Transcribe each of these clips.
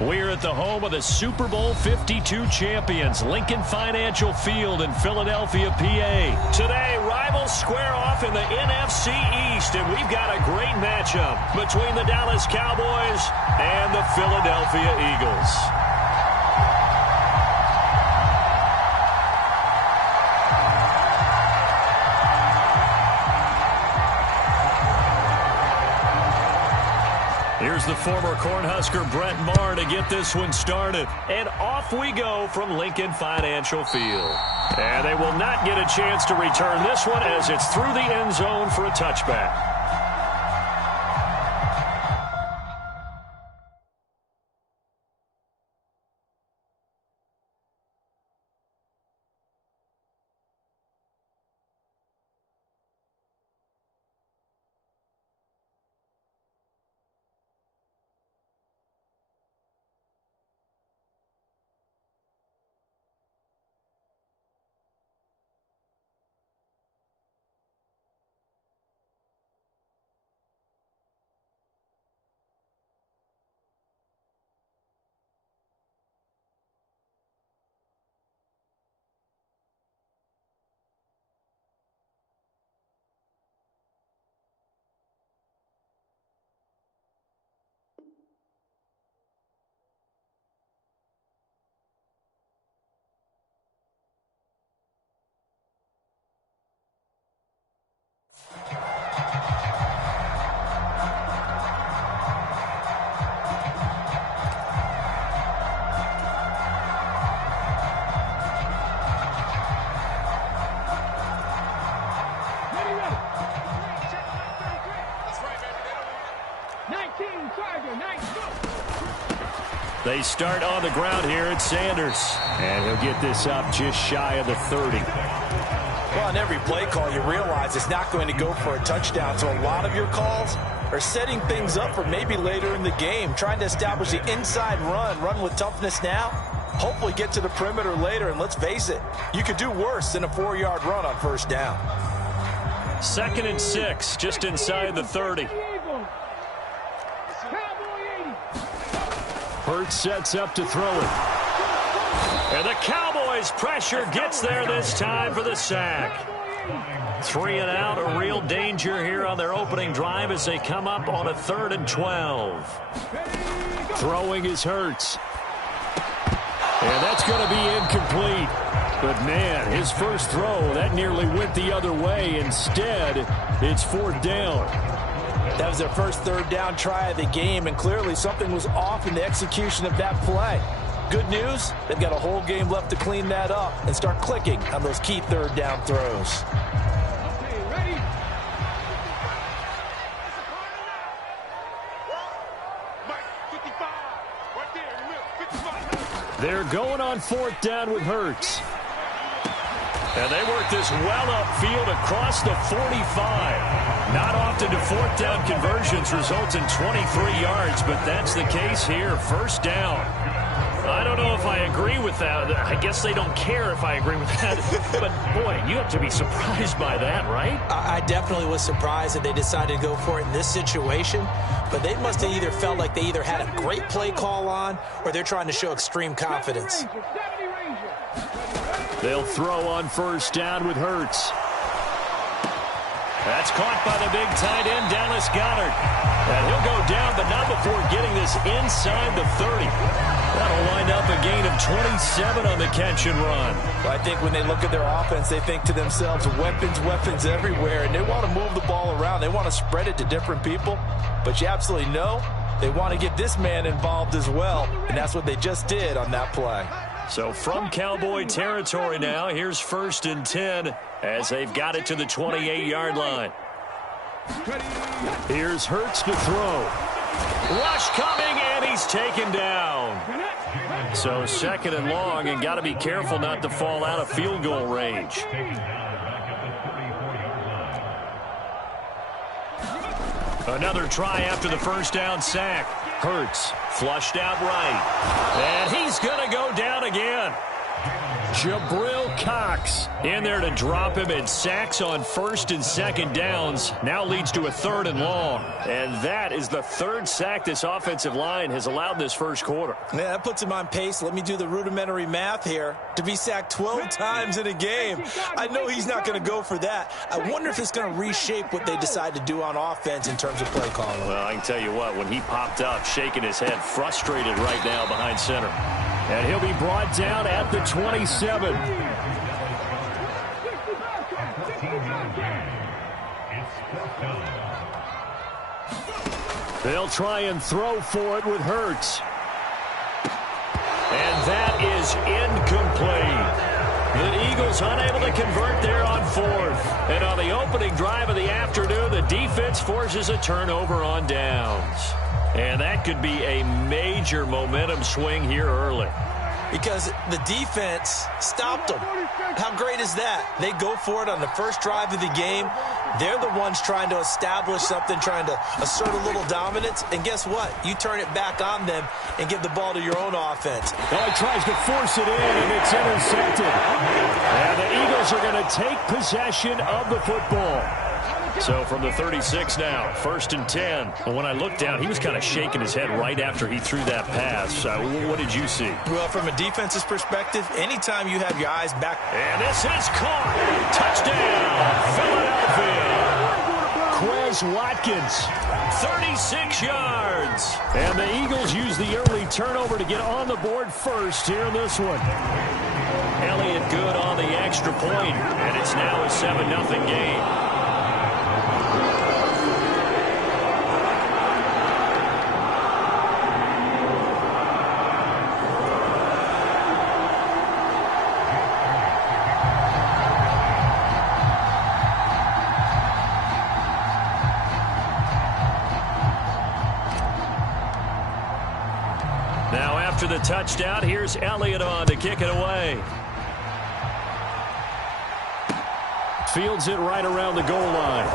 We're at the home of the Super Bowl 52 champions, Lincoln Financial Field in Philadelphia, PA. Today, rivals square off in the NFC East, and we've got a great matchup between the Dallas Cowboys and the Philadelphia Eagles. Here's the former Cornhusker Brett Maher to get this one started. And off we go from Lincoln Financial Field. And they will not get a chance to return this one as it's through the end zone for a touchback. They start on the ground here at Sanders. And he'll get this up just shy of the 30. Well, on every play call, you realize it's not going to go for a touchdown. So a lot of your calls are setting things up for maybe later in the game, trying to establish the inside run with toughness now, hopefully get to the perimeter later. And let's face it, you could do worse than a 4-yard run on first down. 2nd and 6, just inside the 30. Hurts sets up to throw it. And the Cowboys' pressure gets there this time for the sack. 3 and out, a real danger here on their opening drive as they come up on a 3rd and 12. Throwing is Hurts. And that's going to be incomplete. But, man, his first throw, that nearly went the other way. Instead, it's 4th down. That was their first 3rd down try of the game, and clearly something was off in the execution of that play. Good news, they've got a whole game left to clean that up and start clicking on those key 3rd down throws. Okay, ready? They're going on 4th down with Hurts. And they work this well upfield across the 45. Not often do 4th down conversions result in 23 yards, but that's the case here. 1st down. I don't know if I agree with that. I guess they don't care if I agree with that. But, boy, you have to be surprised by that, right? I definitely was surprised that they decided to go for it in this situation. But they must have either felt like they either had a great play call on or they're trying to show extreme confidence. They'll throw on 1st down with Hurts. That's caught by the big tight end, Dallas Goedert. And he'll go down, but not before getting this inside the 30. That'll wind up a gain of 27 on the catch and run. Well, I think when they look at their offense, they think to themselves, weapons everywhere, and they want to move the ball around. They want to spread it to different people, but you absolutely know they want to get this man involved as well, and that's what they just did on that play. So from Cowboy territory now, here's 1st and 10 as they've got it to the 28-yard line. Here's Hurts to throw. Rush coming, and he's taken down. So 2nd and long, and got to be careful not to fall out of field goal range. Another try after the 1st down sack. Hurts flushed out right. And he's going to go down again. Jabril Cox in there to drop him, and sacks on first and second downs now leads to a 3rd and long. And that is the 3rd sack this offensive line has allowed this first quarter. Yeah, that puts him on pace. Let me do the rudimentary math here. To be sacked 12 times in a game, I know he's not going to go for that. I wonder if it's going to reshape what they decide to do on offense in terms of play calling. Well, I can tell you what, when he popped up, shaking his head, frustrated right now behind center. And he'll be brought down at the 27. They'll try and throw for it with Hurts. And that is incomplete. The Eagles unable to convert there on 4th. And on the opening drive of the afternoon, the defense forces a turnover on downs. And that could be a major momentum swing here early. Because the defense stopped them. How great is that? They go for it on the first drive of the game. They're the ones trying to establish something, trying to assert a little dominance. And guess what? You turn it back on them and give the ball to your own offense. Well, he tries to force it in, and it's intercepted. And the Eagles are going to take possession of the football. So from the 36 now, 1st and 10. And when I looked down, he was kind of shaking his head right after he threw that pass. What did you see? Well, from a defense's perspective, anytime you have your eyes back. And this is caught. Touchdown, Philadelphia. Quez Watkins, 36 yards. And the Eagles use the early turnover to get on the board first here in this one. Elliott good on the extra point, and it's now a 7-0 game. Now after the touchdown, here's Elliott on to kick it away. Fields it right around the goal line.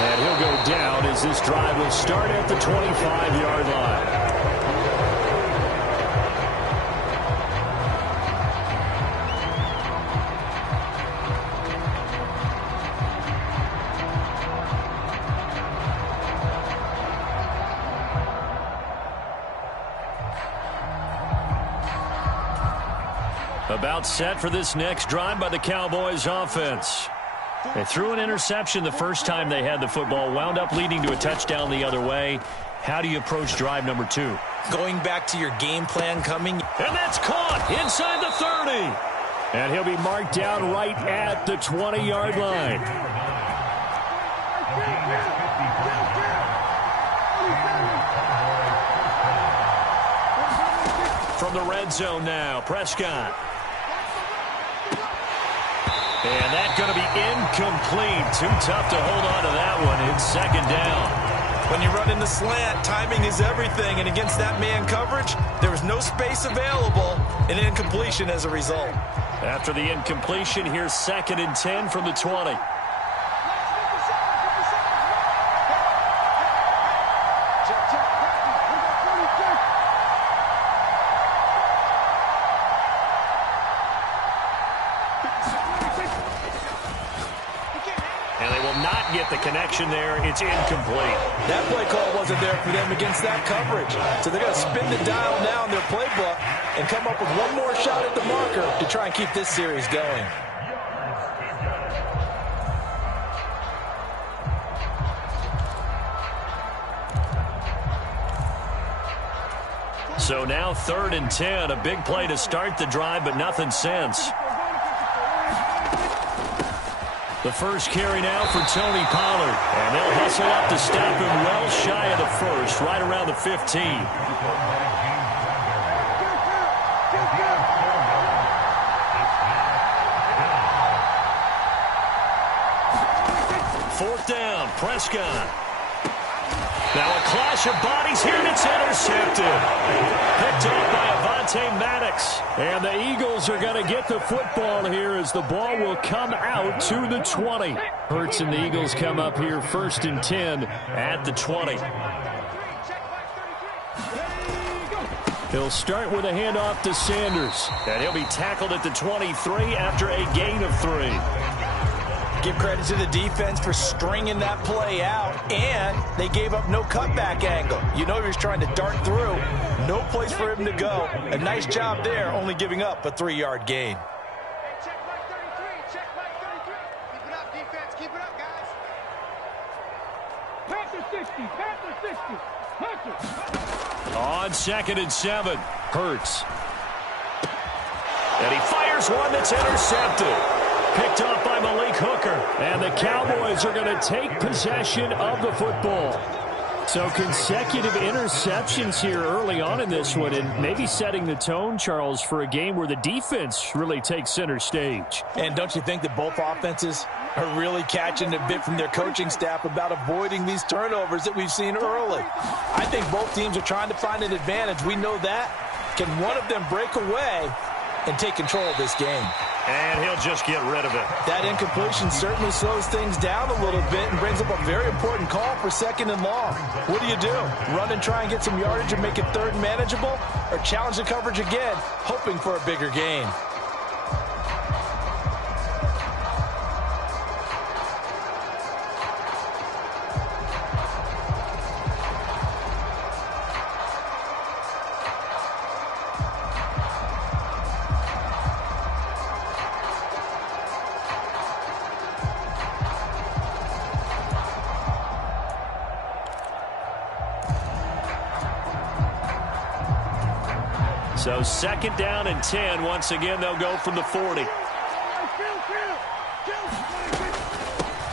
And he'll go down as this drive will start at the 25-yard line. About set for this next drive by the Cowboys offense. They threw an interception the first time they had the football, wound up leading to a touchdown the other way. How do you approach drive number 2? Going back to your game plan coming. And that's caught inside the 30. And he'll be marked down right at the 20-yard line. From the red zone now, Prescott. And that's going to be incomplete. Too tough to hold on to that one. It's 2nd down. When you run in the slant, timing is everything. And against that man coverage, there was no space available. An incompletion as a result. After the incompletion, here's 2nd and 10 from the 20. Get the connection there. It's incomplete. That play call wasn't there for them against that coverage. So they're going to spin the dial now in their playbook and come up with one more shot at the marker to try and keep this series going. So now 3rd and 10. A big play to start the drive, but nothing since. The first carry now for Tony Pollard. And they'll hustle up to stop him well shy of the first, right around the 15. 4th down, Prescott. Now a clash of bodies here, and it's intercepted. Picked off by Avonte Maddox. And the Eagles are going to get the football here as the ball will come out to the 20. Hurts and the Eagles come up here 1st and 10 at the 20. He'll start with a handoff to Sanders. And he'll be tackled at the 23 after a gain of 3. Give credit to the defense for stringing that play out, and they gave up no cutback angle. You know he was trying to dart through. No place for him to go. A nice job there, only giving up a 3-yard gain. Check mark 33. Check mark 33. Keep it up, defense. Keep it up, guys. Panther 60. Panther 60. Panther. On 2nd and 7, Hurts. And he fires one that's intercepted. Picked off by Malik Hooker. And the Cowboys are going to take possession of the football. So consecutive interceptions here early on in this one, and maybe setting the tone, Charles, for a game where the defense really takes center stage. And don't you think that both offenses are really catching a bit from their coaching staff about avoiding these turnovers that we've seen early? I think both teams are trying to find an advantage. We know that. Can one of them break away and take control of this game? And he'll just get rid of it. That incompletion certainly slows things down a little bit and brings up a very important call for 2nd and long. What do? Run and try and get some yardage and make it 3rd and manageable? Or challenge the coverage again, hoping for a bigger gain? So 2nd down and 10. Once again, they'll go from the 40.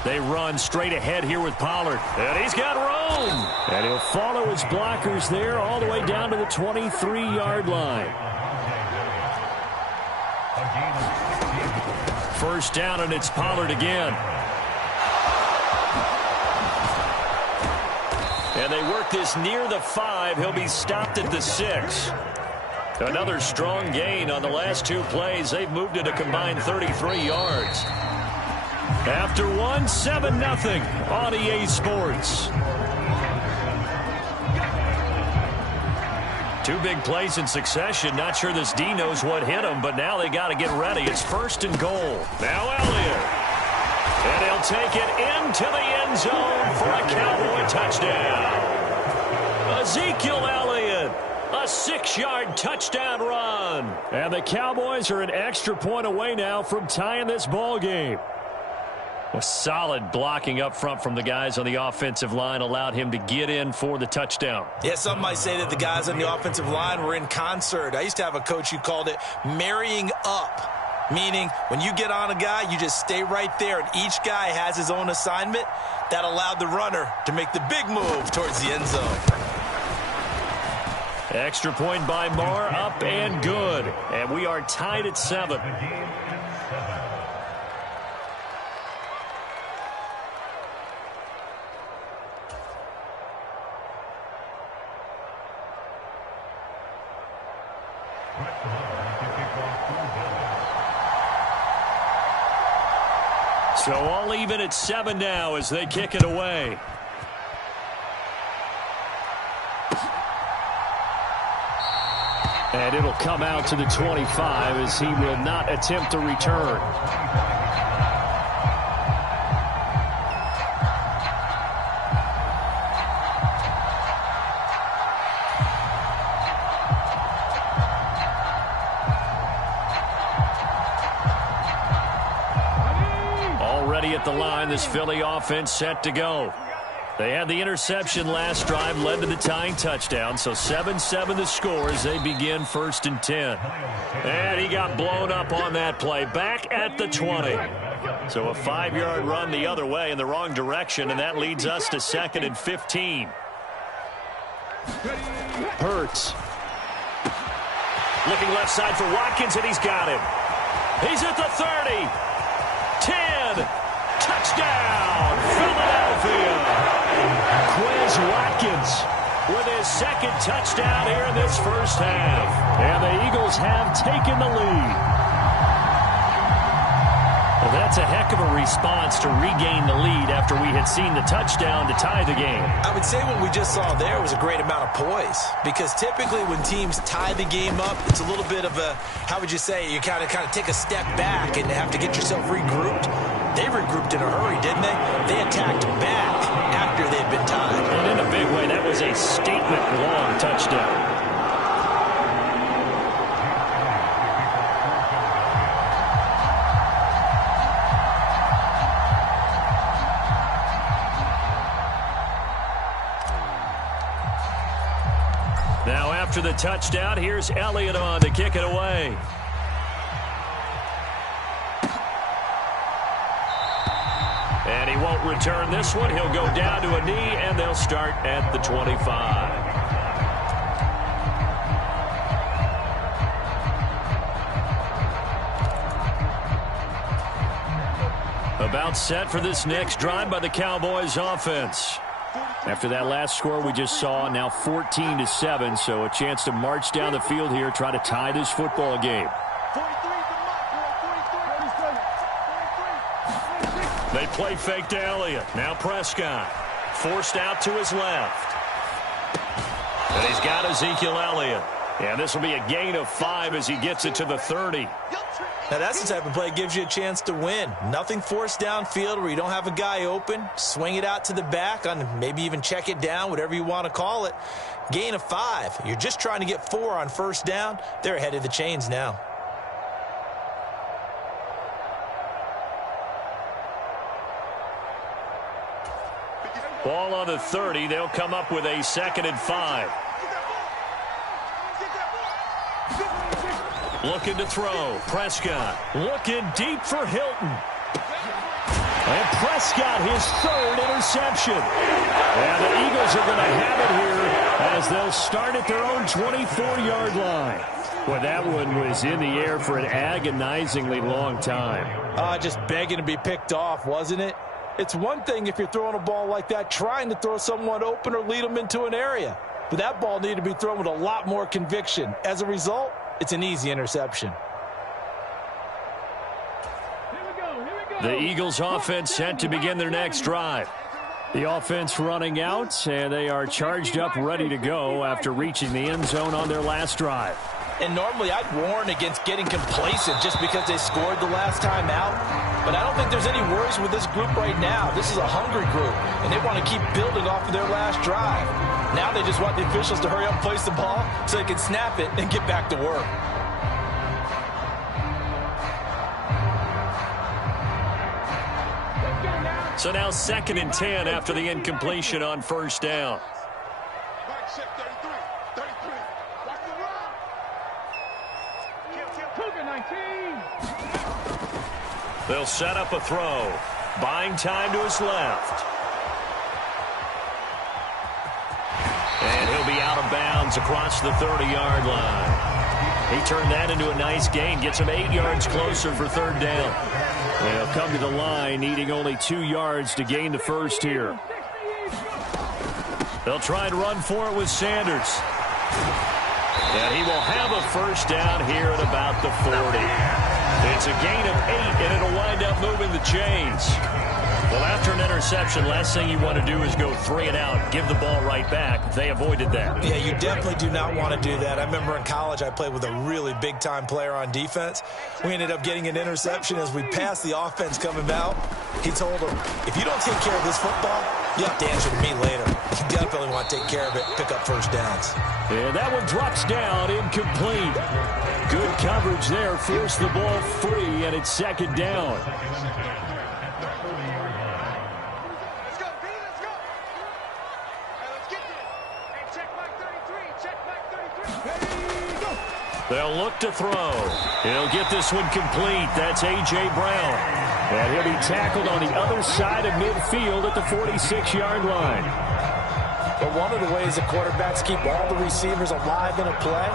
They run straight ahead here with Pollard. And he's got room. And he'll follow his blockers there all the way down to the 23-yard line. 1st down, and it's Pollard again. And they work this near the 5. He'll be stopped at the 6. Another strong gain on the last 2 plays. They've moved it a combined 33 yards. After 1, 7-0 on EA Sports. 2 big plays in succession. Not sure this D knows what hit him, but now they got to get ready. It's 1st and goal. Now Elliott. And he'll take it into the end zone for a Cowboy touchdown. Ezekiel Elliott. A 6-yard touchdown run. And the Cowboys are an extra point away now from tying this ball game. A solid blocking up front from the guys on the offensive line allowed him to get in for the touchdown. Yeah, some might say that the guys on the offensive line were in concert. I used to have a coach who called it marrying up, meaning when you get on a guy, you just stay right there, and each guy has his own assignment. That allowed the runner to make the big move towards the end zone. Extra point by Moore, up and good. And we are tied at 7. So all even at 7 now as they kick it away. And it'll come out to the 25 as he will not attempt to return. Already at the line, this Philly offense set to go. They had the interception last drive, led to the tying touchdown. So 7-7 the score as they begin 1st and 10. And he got blown up on that play. Back at the 20. So a 5-yard run the other way in the wrong direction, and that leads us to 2nd and 15. Hurts. Looking left side for Watkins, and he's got him. He's at the 30. 10. Touchdown, Philadelphia. Quez Watkins with his 2nd touchdown here in this first half. And the Eagles have taken the lead. Well, that's a heck of a response to regain the lead after we had seen the touchdown to tie the game. I would say what we just saw there was a great amount of poise, because typically when teams tie the game up, it's a little bit of a, how would you say, you kind of take a step back and have to get yourself regrouped. They regrouped in a hurry, didn't they? They attacked back after they'd been tied. And in a big way, that was a statement-long touchdown. Now after the touchdown, here's Elliott on to kick it away. And he won't return this one. He'll go down to a knee, and they'll start at the 25. About set for this next drive by the Cowboys offense. After that last score we just saw, now 14-7, so a chance to march down the field here, try to tie this football game. They play fake to Elliott. Now Prescott forced out to his left. And he's got Ezekiel Elliott. And this will be a gain of 5 as he gets it to the 30. Now that's the type of play that gives you a chance to win. Nothing forced downfield where you don't have a guy open. Swing it out to the back, on maybe even check it down, whatever you want to call it. Gain of 5. You're just trying to get 4 on first down. They're ahead of the chains now. Ball on the 30. They'll come up with a 2nd and 5. Looking to throw. Prescott looking deep for Hilton. And Prescott, his 3rd interception. And the Eagles are going to have it here as they'll start at their own 24-yard line. Well, that one was in the air for an agonizingly long time. Just begging to be picked off, wasn't it? It's one thing if you're throwing a ball like that, trying to throw someone open or lead them into an area. But that ball needed to be thrown with a lot more conviction. As a result, it's an easy interception. The Eagles offense set to begin their next drive. The offense running out, and they are charged up, ready to go after reaching the end zone on their last drive. And normally I'd warn against getting complacent just because they scored the last time out. But I don't think there's any worries with this group right now. This is a hungry group, and they want to keep building off of their last drive. Now they just want the officials to hurry up and place the ball so they can snap it and get back to work. So now 2nd and 10 after the incompletion on first down. They'll set up a throw. Buying time to his left. And he'll be out of bounds across the 30-yard line. He turned that into a nice gain. Gets him 8 yards closer for 3rd down. They'll come to the line, needing only 2 yards to gain the first here. They'll try and run for it with Sanders. And he will have a first down here at about the 40. It's a gain of 8, and it'll wind up moving the chains. Well, after an interception, last thing you want to do is go 3 and out, give the ball right back. They avoided that. Yeah, you definitely do not want to do that. I remember in college I played with a really big-time player on defense. We ended up getting an interception as we passed the offense coming out. He told him, if you don't take care of this football, you have to answer to me later. You definitely want to take care of it, pick up first downs. And that one drops down, incomplete. Good coverage there, forced the ball free, and it's 2nd down. Let's go, B, let's go. Hey, let's get this. Hey, check Mike 33, check Mike 33. They'll look to throw. He'll get this one complete. That's A.J. Brown. And he'll be tackled on the other side of midfield at the 46-yard line. But one of the ways the quarterbacks keep all the receivers alive in a play,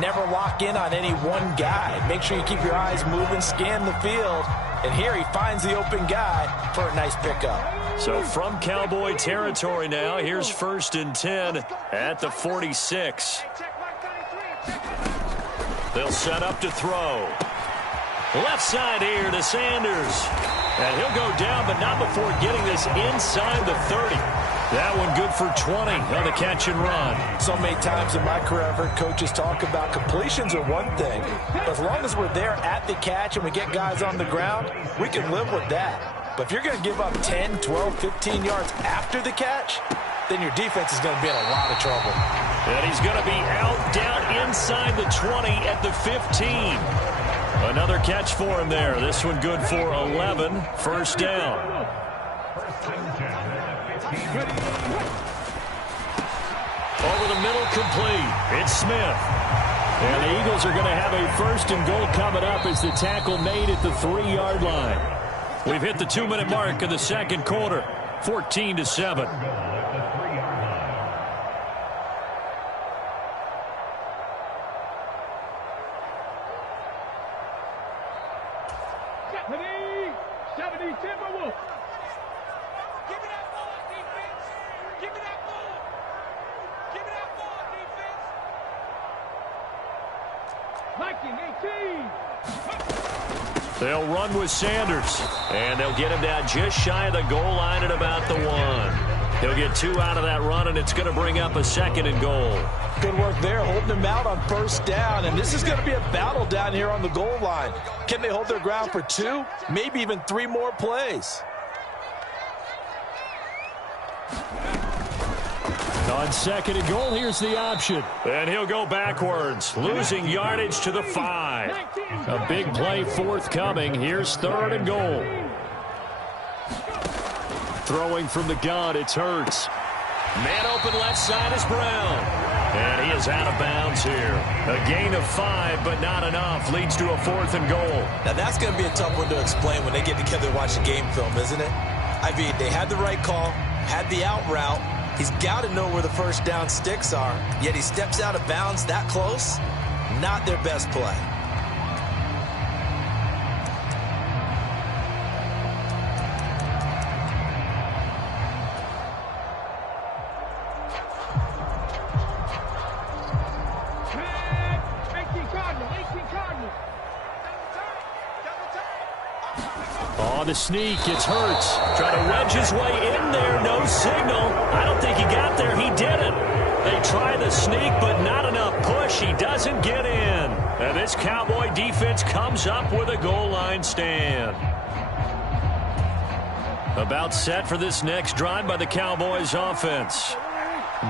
never lock in on any one guy. Make sure you keep your eyes moving, scan the field. And here he finds the open guy for a nice pickup. So from Cowboy territory now, here's 1st and 10 at the 46. Check Mike 33. They'll set up to throw. Left side here to Sanders. And he'll go down, but not before getting this inside the 30. That one good for 20 on the catch and run. So many times in my career, I've heard coaches talk about completions are one thing. But as long as we're there at the catch and we get guys on the ground, we can live with that. But if you're going to give up 10, 12, 15 yards after the catch, then your defense is going to be in a lot of trouble. And he's going to be out down inside the 20 at the 15. Another catch for him there. This one good for 11. First down. Over the middle, complete. It's Smith. And the Eagles are going to have a first and goal coming up as the tackle made at the 3-yard line. We've hit the 2-minute mark of the second quarter. 14-7. They'll run with Sanders, and they'll get him down just shy of the goal line at about the 1. He'll get 2 out of that run, and it's going to bring up a second and goal. Good work there, holding him out on first down, and this is going to be a battle down here on the goal line. Can they hold their ground for 2, maybe even 3 more plays? On second and goal, here's the option. And he'll go backwards, losing yardage to the 5. A big play forthcoming. Here's third and goal. Throwing from the gun, it's Hurts. Man open left side is Brown. And he is out of bounds here. A gain of 5, but not enough. Leads to a 4th and goal. Now, that's going to be a tough one to explain when they get together and watch the game film, isn't it? I mean, they had the right call, had the out route. He's got to know where the first down sticks are, yet he steps out of bounds that close. Not their best play. On the sneak, it's Hurts. Trying to wedge his way in there. No signal. I don't think he got there. He didn't. They try the sneak, but not enough push. He doesn't get in. And this Cowboy defense comes up with a goal line stand. About set for this next drive by the Cowboys offense.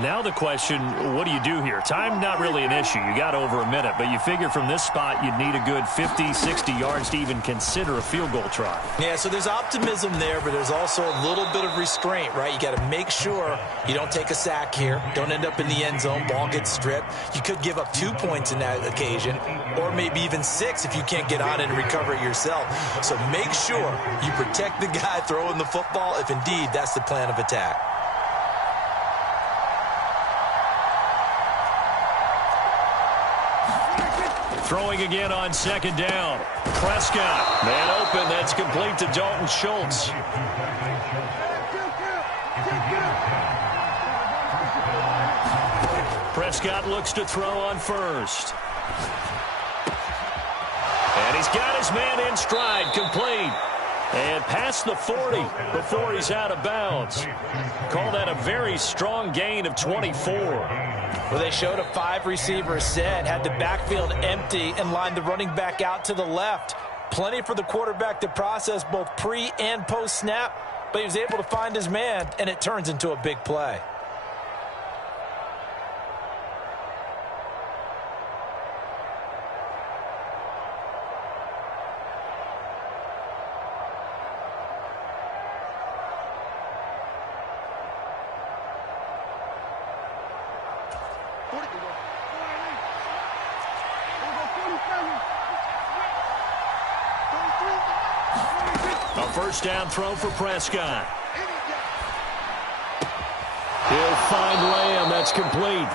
Now the question, what do you do here? Time not really an issue. You got over a minute, but you figure from this spot you'd need a good 50, 60 yards to even consider a field goal try. Yeah, so there's optimism there, but there's also a little bit of restraint, right? You got to make sure you don't take a sack here. Don't end up in the end zone. Ball gets stripped. You could give up 2 points in that occasion, or maybe even 6 if you can't get on it and recover it yourself. So make sure you protect the guy throwing the football if indeed that's the plan of attack. Throwing again on second down. Prescott. Man open. That's complete to Dalton Schultz. Prescott looks to throw on first. And he's got his man in stride. Complete. And past the 40 before he's out of bounds. Call that a very strong gain of 24. Well, they showed a 5-receiver set, had the backfield empty, and lined the running back out to the left. Plenty for the quarterback to process both pre- and post-snap, but he was able to find his man, and it turns into a big play. A first down throw for Prescott. He'll find Lamb. That's complete.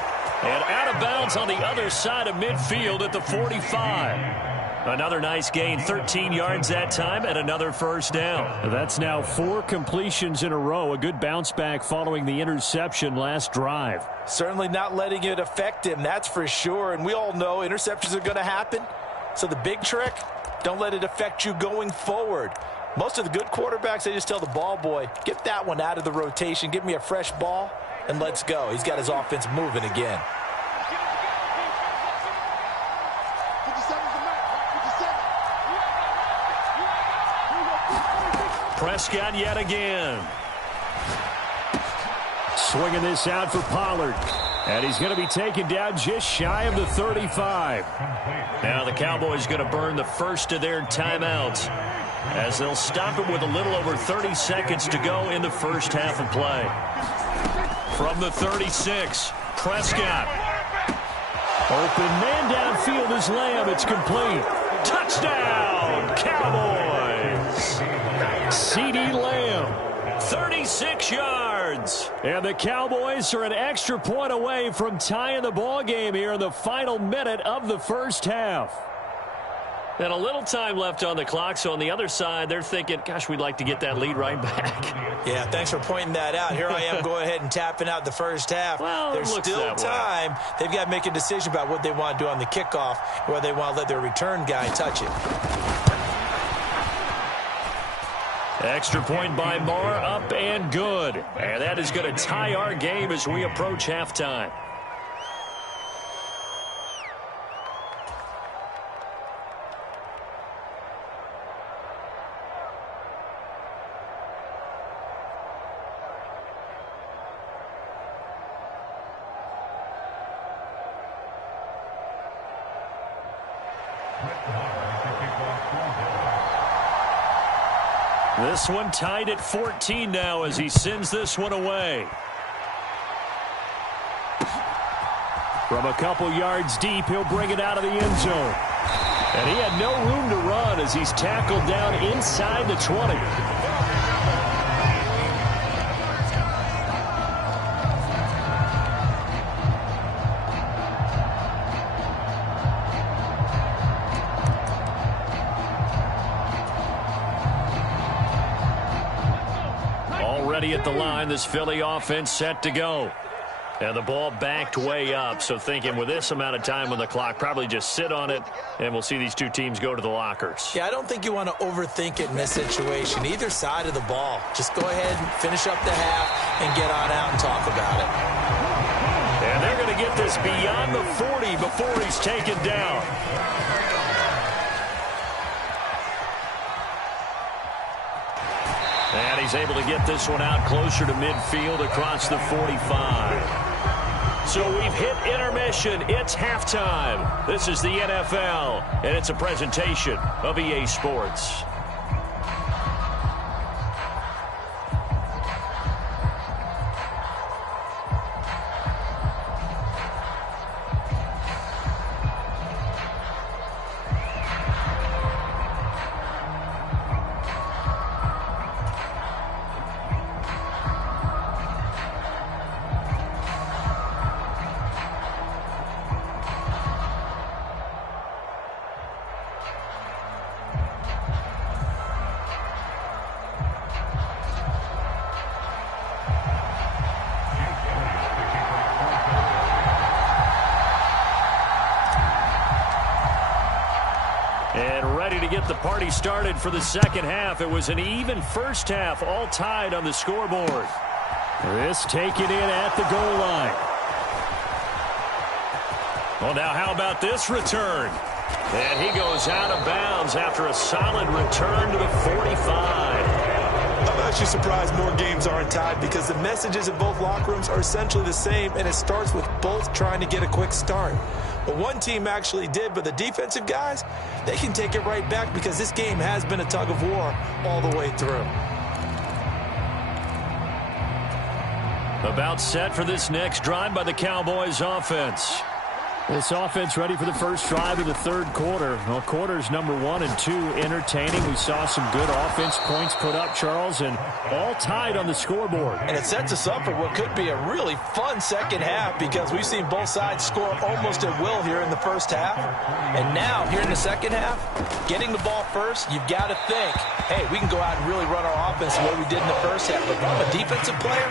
And out of bounds on the other side of midfield at the 45. Another nice gain, 13 yards that time, and another first down. That's now 4 completions in a row. A good bounce back following the interception last drive. Certainly not letting it affect him, that's for sure. And we all know interceptions are going to happen. So the big trick, Don't let it affect you going forward. Most of the good quarterbacks, they just tell the ball boy, get that one out of the rotation, give me a fresh ball, and let's go. He's got his offense moving again. Prescott yet again. Swinging this out for Pollard. And he's going to be taken down just shy of the 35. Now the Cowboys going to burn the first of their timeouts, as they'll stop it with a little over 30 seconds to go in the first half of play. From the 36, Prescott. Open man downfield is Lamb. It's complete. Touchdown, Cowboys. CeeDee Lamb, 36 yards. And the Cowboys are an extra point away from tying the ball game here in the final minute of the first half. And a little time left on the clock, so on the other side, they're thinking, gosh, we'd like to get that lead right back. Yeah, thanks for pointing that out. Here I am going ahead and tapping out the first half. Well, there's still time. They've got to make a decision about what they want to do on the kickoff, whether they want to let their return guy touch it. Extra point by Marr, up and good. And that is going to tie our game as we approach halftime. This one tied at 14 now as he sends this one away. From a couple yards deep, he'll bring it out of the end zone. And he had no room to run as he's tackled down inside the 20. At the line, this Philly offense set to go. And the ball backed way up, so thinking with this amount of time on the clock, probably just sit on it, and we'll see these two teams go to the lockers. Yeah, I don't think you want to overthink it in this situation. Either side of the ball. Just go ahead and finish up the half and get on out and talk about it. And they're going to get this beyond the 40 before he's taken down. And he's able to get this one out closer to midfield across the 45. So we've hit intermission. It's halftime. This is the NFL, and it's a presentation of EA Sports. Get the party started for the second half. It was an even first half, all tied on the scoreboard. This taken in at the goal line. Well, now how about this return? And he goes out of bounds after a solid return to the 45. I'm actually surprised more games aren't tied because the messages in both locker rooms are essentially the same, and it starts with both trying to get a quick start. But one team actually did, but the defensive guys, they can take it right back because this game has been a tug of war all the way through. About set for this next drive by the Cowboys offense. This offense ready for the first drive of the third quarter. Well, quarters number 1 and 2 entertaining. We saw some good offense points put up, Charles, and all tied on the scoreboard. And it sets us up for what could be a really fun second half because we've seen both sides score almost at will here in the first half. And now, here in the second half, getting the ball first, you've got to think, hey, we can go out and really run our offense the way we did in the first half. But if I'm a defensive player,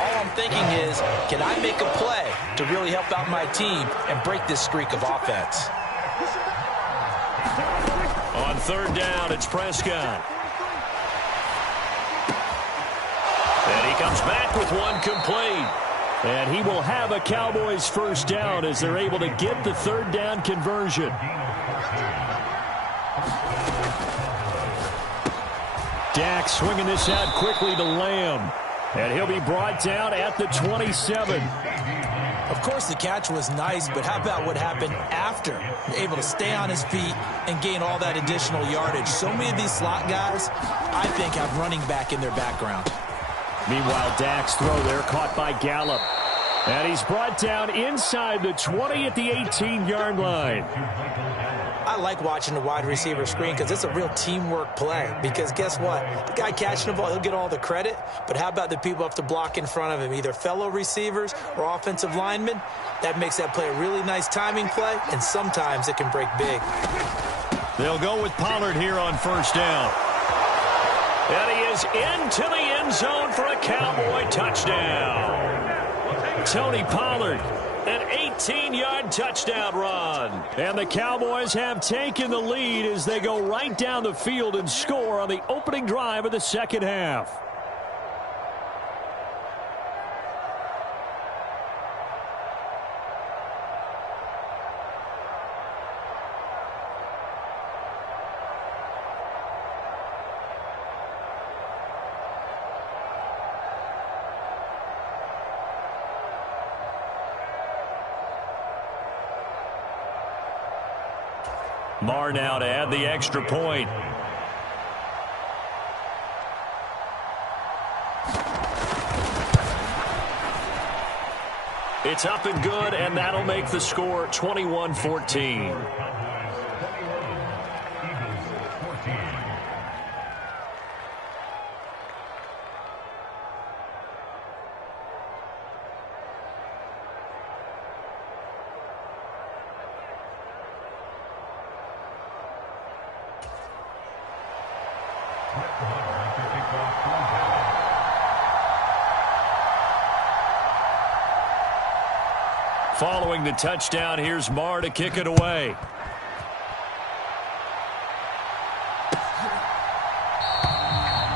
all I'm thinking is, can I make a play to really help out my team and break this streak of offense? On third down, it's Prescott. And he comes back with one complete. And he will have a Cowboys first down as they're able to get the third down conversion. Dak swinging this out quickly to Lamb. And he'll be brought down at the 27. Of course, the catch was nice, but how about what happened after? Able to stay on his feet and gain all that additional yardage. So many of these slot guys, I think, have running back in their background. Meanwhile, Dak's throw there caught by Gallup. And he's brought down inside the 20 at the 18-yard line. I like watching the wide receiver screen because it's a real teamwork play. Because guess what? The guy catching the ball, he'll get all the credit. But how about the people who have to block in front of him, either fellow receivers or offensive linemen? That makes that play a really nice timing play, and sometimes it can break big. They'll go with Pollard here on first down. And he is into the end zone for a Cowboy touchdown. Tony Pollard, an 18-yard touchdown run. And the Cowboys have taken the lead as they go right down the field and score on the opening drive of the second half. Marr now to add the extra point. It's up and good, and that'll make the score 21-14. Following the touchdown, here's Marr to kick it away.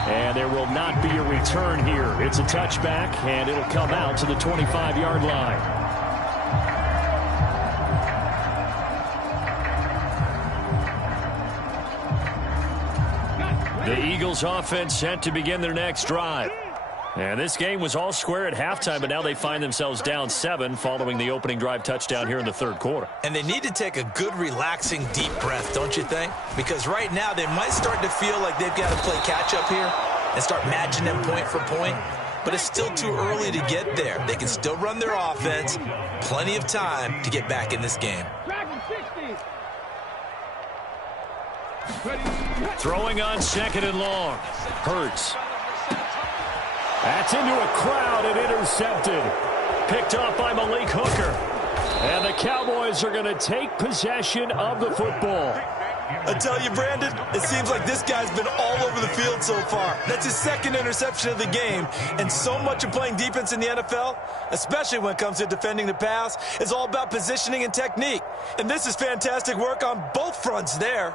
And there will not be a return here. It's a touchback, and it'll come out to the 25-yard line. The Eagles offense set to begin their next drive. And this game was all square at halftime, but now they find themselves down 7 following the opening drive touchdown here in the third quarter. And they need to take a good, relaxing, deep breath, don't you think? Because right now they might start to feel like they've got to play catch-up here and start matching them point for point. But it's still too early to get there. They can still run their offense. Plenty of time to get back in this game. Throwing on second and long. Hurts. That's into a crowd and intercepted. Picked off by Malik Hooker. And the Cowboys are going to take possession of the football. I tell you, Brandon, it seems like this guy's been all over the field so far. That's his second interception of the game. And so much of playing defense in the NFL, especially when it comes to defending the pass, is all about positioning and technique. And this is fantastic work on both fronts there.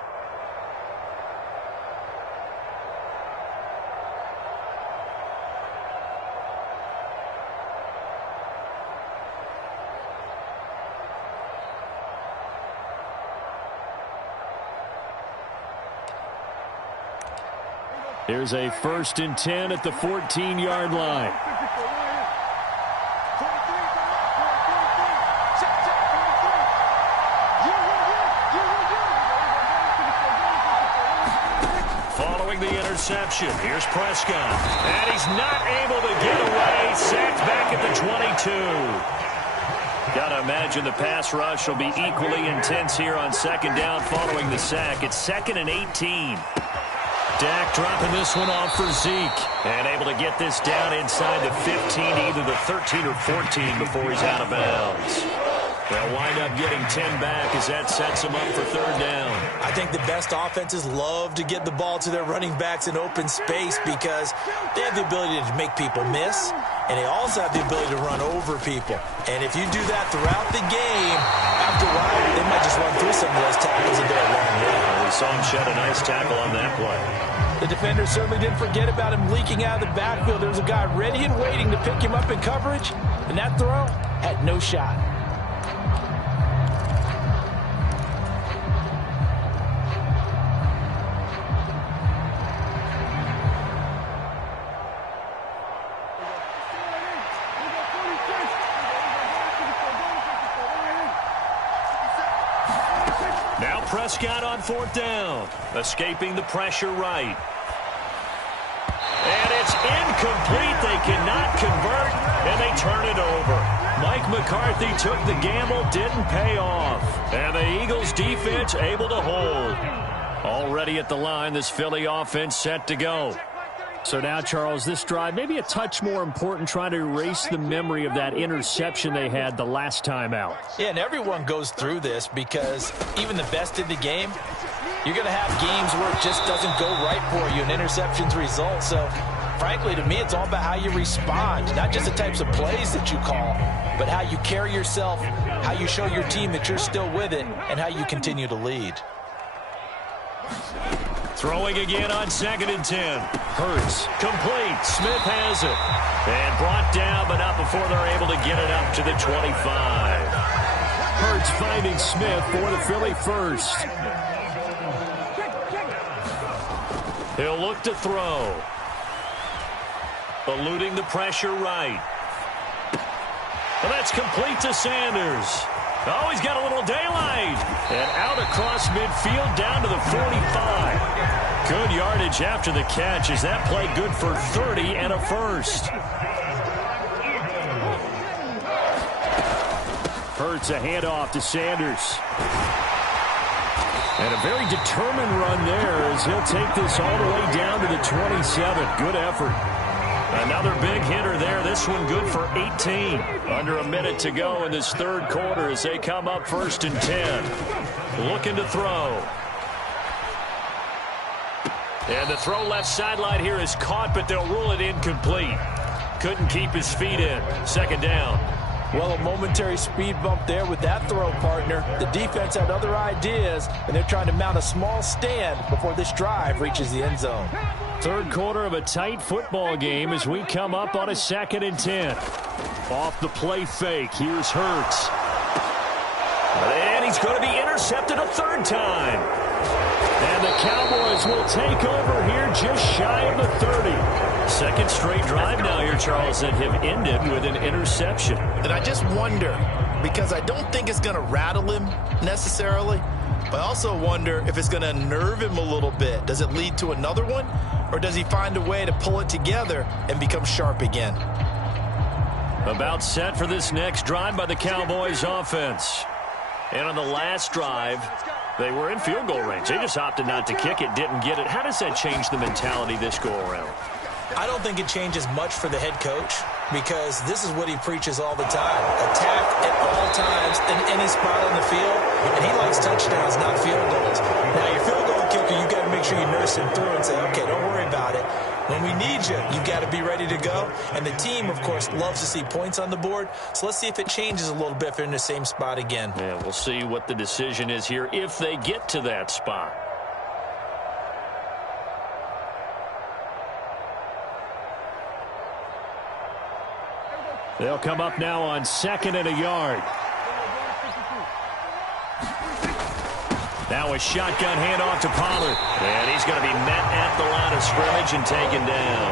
Here's a 1st and 10 at the 14-yard line. Following the interception, here's Prescott. And he's not able to get away. Sacked back at the 22. Got to imagine the pass rush will be equally intense here on second down following the sack. It's 2nd and 18. Dak dropping this one off for Zeke. And able to get this down inside the 15, either the 13 or 14 before he's out of bounds. They'll wind up getting 10 back as that sets them up for third down. I think the best offenses love to get the ball to their running backs in open space because they have the ability to make people miss, and they also have the ability to run over people. And if you do that throughout the game, after a while, they might just run through some of those tackles and go a long way. They saw him shed a nice tackle on that play. The defender certainly didn't forget about him leaking out of the backfield. There was a guy ready and waiting to pick him up in coverage, and that throw had no shot. Now Prescott on 4th down, escaping the pressure right. And it's incomplete. They cannot convert, and they turn it over. Mike McCarthy took the gamble, didn't pay off. And the Eagles defense able to hold. Already at the line, this Philly offense set to go. So now, Charles, this drive maybe a touch more important, trying to erase the memory of that interception they had the last time out. Yeah, and everyone goes through this because even the best in the game, you're going to have games where it just doesn't go right for you, and interceptions result. So, frankly, to me, it's all about how you respond, not just the types of plays that you call, but how you carry yourself, how you show your team that you're still with it, and how you continue to lead. Throwing again on 2nd and 10. Hurts. Complete. Smith has it. And brought down, but not before they're able to get it up to the 25. Hurts finding Smith for the Philly first. He'll look to throw. Eluding the pressure right. And that's complete to Sanders. Oh, he's got a little daylight. And out across midfield down to the 45. Good yardage after the catch. Is that play good for 30 and a first? Hurts a handoff to Sanders. And a very determined run there as he'll take this all the way down to the 27. Good effort. Another big hitter there. This one good for 18. Under a minute to go in this 3rd quarter as they come up 1st and 10. Looking to throw. And the throw left sideline here is caught, but they'll rule it incomplete. Couldn't keep his feet in. 2nd down. Well, a momentary speed bump there with that throw, partner. The defense had other ideas, and they're trying to mount a small stand before this drive reaches the end zone. 3rd quarter of a tight football game as we come up on a 2nd and 10. Off the play fake, here's Hurts. And he's going to be intercepted a 3rd time. And the Cowboys will take over here just shy of the 30. 2nd straight drive now here, Charles, that have ended with an interception. And I just wonder, because I don't think it's going to rattle him necessarily, but I also wonder if it's going to unnerve him a little bit. Does it lead to another one? Or does he find a way to pull it together and become sharp again? About set for this next drive by the Cowboys offense. And on the last drive, they were in field goal range. They just opted not to kick it, didn't get it. How does that change the mentality this go around? I don't think it changes much for the head coach because this is what he preaches all the time. Attack at all times in any spot on the field, and he likes touchdowns, not field goals. Now, your field goal kicker, you got to make sure you nurse him through and say, okay, don't worry about it. When we need you, you got to be ready to go. And the team, of course, loves to see points on the board. So let's see if it changes a little bit if they're in the same spot again. Yeah, we'll see what the decision is here if they get to that spot. They'll come up now on 2nd and a yard. Now a shotgun handoff to Pollard. And he's going to be met at the line of scrimmage and taken down.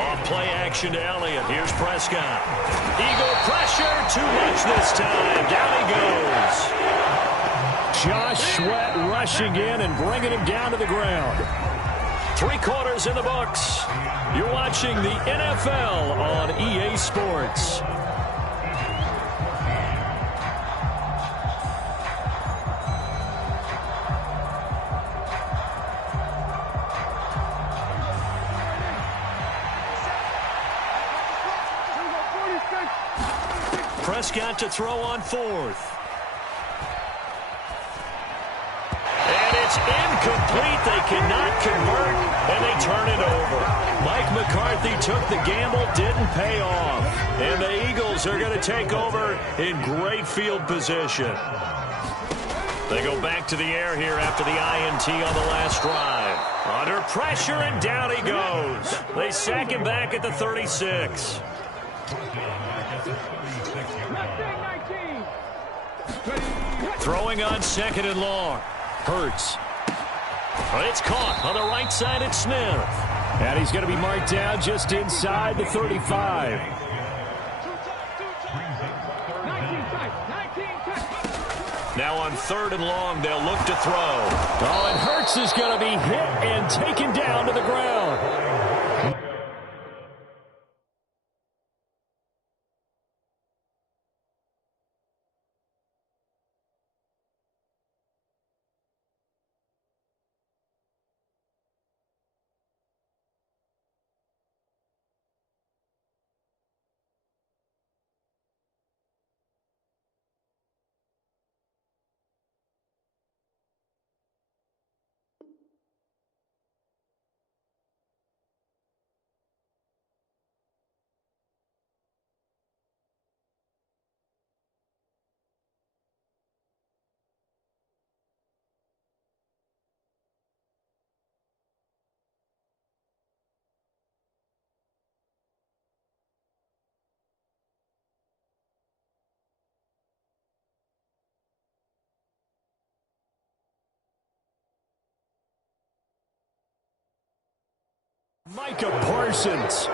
Off play action to Elliott. Here's Prescott. Eagle pressure. Too much this time. Down he goes. Josh Sweat rushing in and bringing him down to the ground. 3 quarters in the books. You're watching the NFL on EA Sports. Prescott to throw on 4th. And It's incomplete. They cannot convert, and they turn it over. Mike McCarthy took the gamble, didn't pay off. And the Eagles are going to take over in great field position. They go back to the air here after the INT on the last drive. Under pressure, and down he goes. They sack him back at the 36. Throwing on second and long. Hurts. It's caught on the right side at Smith. And he's going to be marked down just inside the 35. Now on third and long, they'll look to throw. Oh, and Hurts is going to be hit and taken down to the ground. Micah Parsons.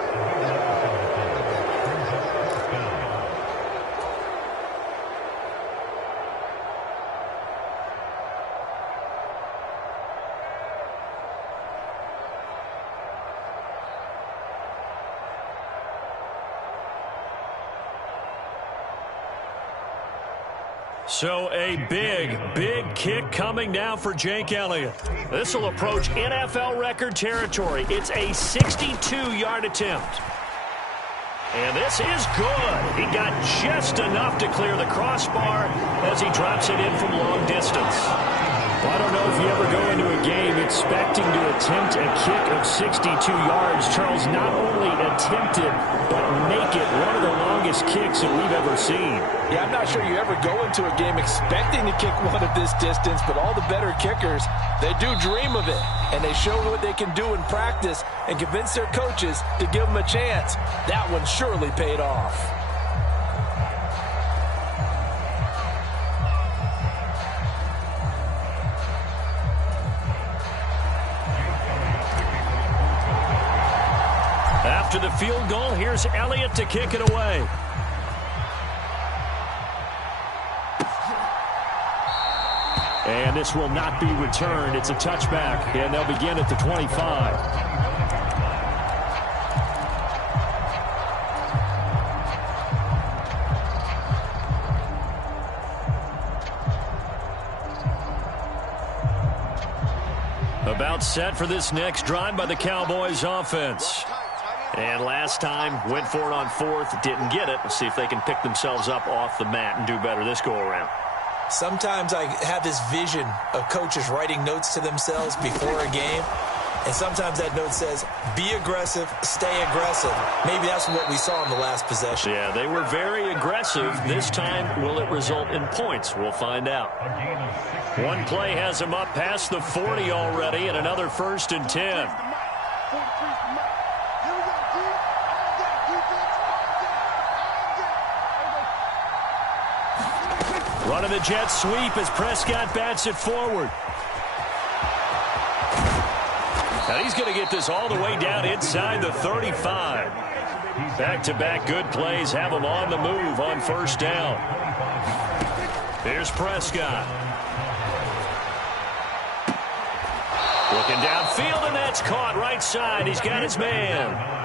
So a big kick coming now for Jake Elliott. This will approach NFL record territory. It's a 62-yard attempt. And this is good. He got just enough to clear the crossbar as he drops it in from long distance. Well, I don't know if you ever go into a game expecting to attempt a kick of 62 yards. Charles, not only attempt it, but make it one of the longest kicks that we've ever seen. Yeah, I'm not sure you ever go into a game expecting to kick one of this distance, but all the better kickers, they do dream of it, and they show what they can do in practice and convince their coaches to give them a chance. That one surely paid off. After the field goal, here's Elliott to kick it away. And this will not be returned. It's a touchback, and they'll begin at the 25. About set for this next drive by the Cowboys offense. And last time, went for it on fourth, didn't get it. Let's see if they can pick themselves up off the mat and do better this go-around. Sometimes I have this vision of coaches writing notes to themselves before a game, and sometimes that note says, be aggressive, stay aggressive. Maybe that's what we saw in the last possession. Yeah, they were very aggressive. This time, will it result in points? We'll find out. One play has them up past the 40 already, and another 1st and 10. Running the jet sweep as Prescott bats it forward. Now he's going to get this all the way down inside the 35. Back-to-back good plays have him on the move on 1st down. Here's Prescott. Looking downfield, and that's caught right side. He's got his man.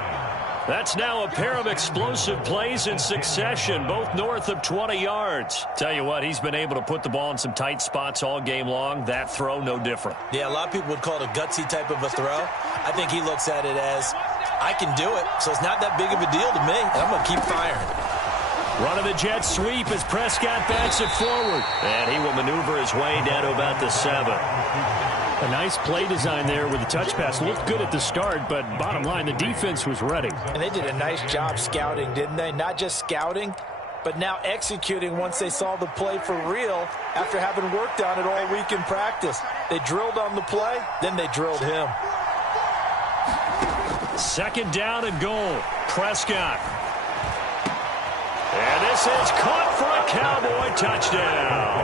That's now a pair of explosive plays in succession, both north of 20 yards. Tell you what, he's been able to put the ball in some tight spots all game long. That throw, no different. Yeah, a lot of people would call it a gutsy type of a throw. I think he looks at it as, I can do it, so it's not that big of a deal to me, and I'm going to keep firing. Running the jet sweep as Prescott backs it forward. And he will maneuver his way down to about the 7. A nice play design there with the touch pass. Looked good at the start, but bottom line, the defense was ready. And they did a nice job scouting, didn't they? Not just scouting, but now executing once they saw the play for real after having worked on it all week in practice. They drilled on the play, then they drilled him. 2nd down and goal. Prescott. And this is caught for a Cowboy touchdown.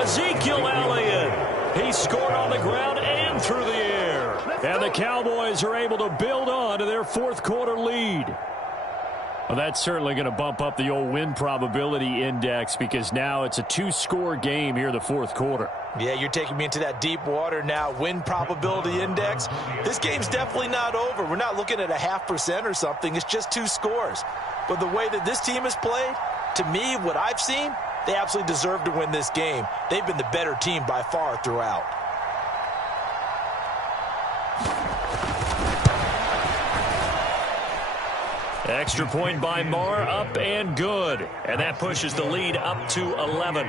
Ezekiel Elliott. He scored on the ground and through the air. And the Cowboys are able to build on to their 4th quarter lead. Well, that's certainly going to bump up the old win probability index because now it's a 2-score game here in the 4th quarter. Yeah, you're taking me into that deep water now. Win probability index. This game's definitely not over. We're not looking at a 0.5% or something. It's just 2 scores. But the way that this team has played, to me, what I've seen, they absolutely deserve to win this game. They've been the better team by far throughout. Extra point by Marr, up and good. And that pushes the lead up to 11.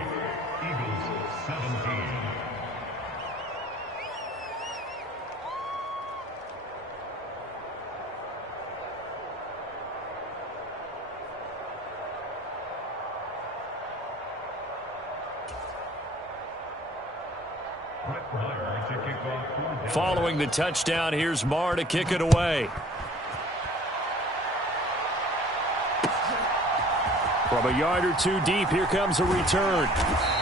Following the touchdown, here's Marr to kick it away. From a yard or 2 deep, here comes a return.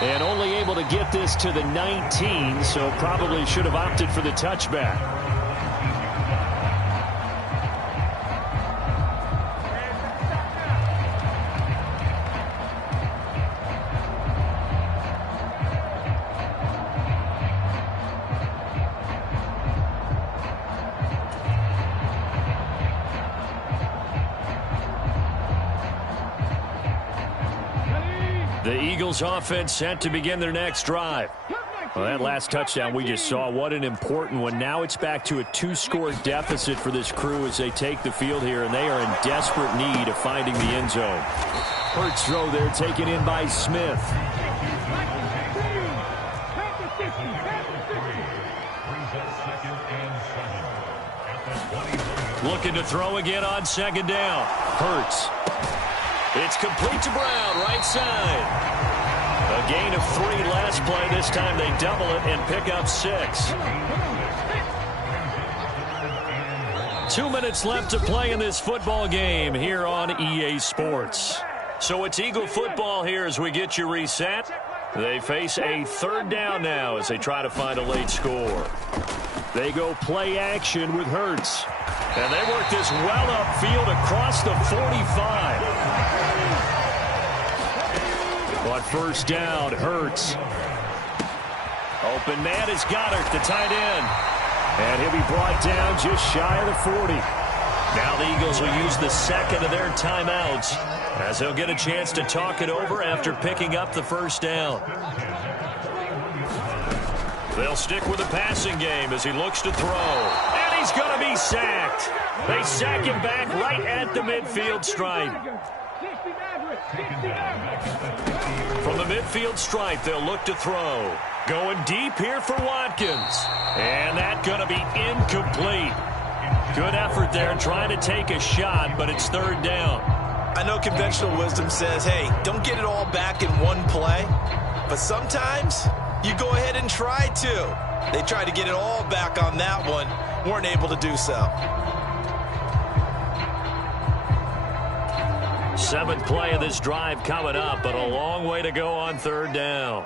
And only able to get this to the 19, so probably should have opted for the touchback. The Eagles offense set to begin their next drive. Well, that last touchdown we just saw, what an important one. Now it's back to a 2-score deficit for this crew as they take the field here, and they are in desperate need of finding the end zone. Hurts throw there, taken in by Smith. Looking to throw again on 2nd down. Hurts. It's complete to Brown, right side. A gain of 3 last play. This time they double it and pick up 6. 2 minutes left to play in this football game here on EA Sports. So it's Eagle football here as we get you reset. They face a 3rd down now as they try to find a late score. They go play action with Hurts. And they work this well upfield across the 45. On 1st down, Hurts. Open man is Goddard, the tight end. And he'll be brought down just shy of the 40. Now the Eagles will use the 2nd of their timeouts as they'll get a chance to talk it over after picking up the 1st down. They'll stick with the passing game as he looks to throw. And he's going to be sacked. They sack him back right at the midfield stripe. From the midfield stripe, they'll look to throw. Going deep here for Watkins. And that's going to be incomplete. Good effort there trying to take a shot, but it's 3rd down. I know conventional wisdom says, hey, don't get it all back in one play. But sometimes you go ahead and try to. They tried to get it all back on that one. Weren't able to do so. 7th play of this drive coming up, but a long way to go on 3rd down.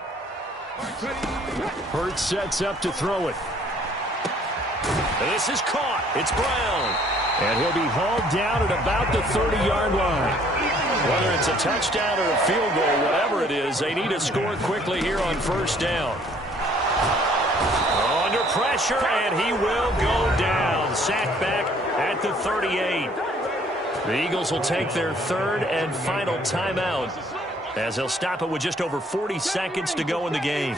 Hurts sets up to throw it. And this is caught. It's Brown. And he'll be hauled down at about the 30-yard line. Whether it's a touchdown or a field goal, whatever it is, they need to score quickly here on 1st down. Under pressure, and he will go down. Sacked back at the 38. The Eagles will take their 3rd and final timeout as they'll stop it with just over 40 seconds to go in the game.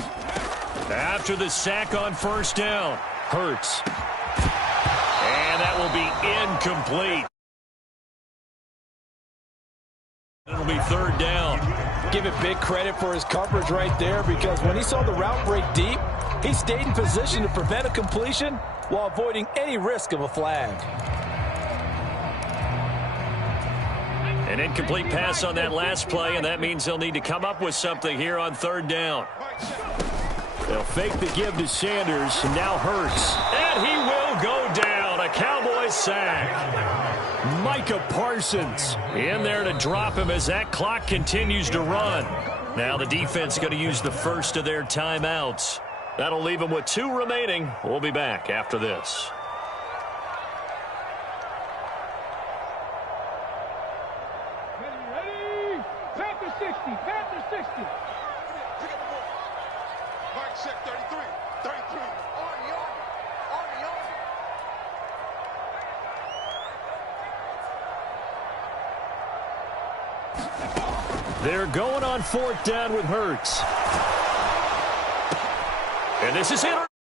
After the sack on 1st down, Hurts. And that will be incomplete. It'll be third down. Give it big credit for his coverage right there, because when he saw the route break deep, he stayed in position to prevent a completion while avoiding any risk of a flag. An incomplete pass on that last play, and that means they'll need to come up with something here on third down. They'll fake the give to Sanders, and now Hurts. And he will go down. A Cowboys sack. Micah Parsons In there to drop him as that clock continues to run. Now the defense going to use the first of their timeouts. That'll leave them with 2 remaining. We'll be back after this. Ready? Panther 60. Panther 60. Pick up the ball. Mark check 33. 33. Arnie. They're going on fourth down with Hurts. And this is it.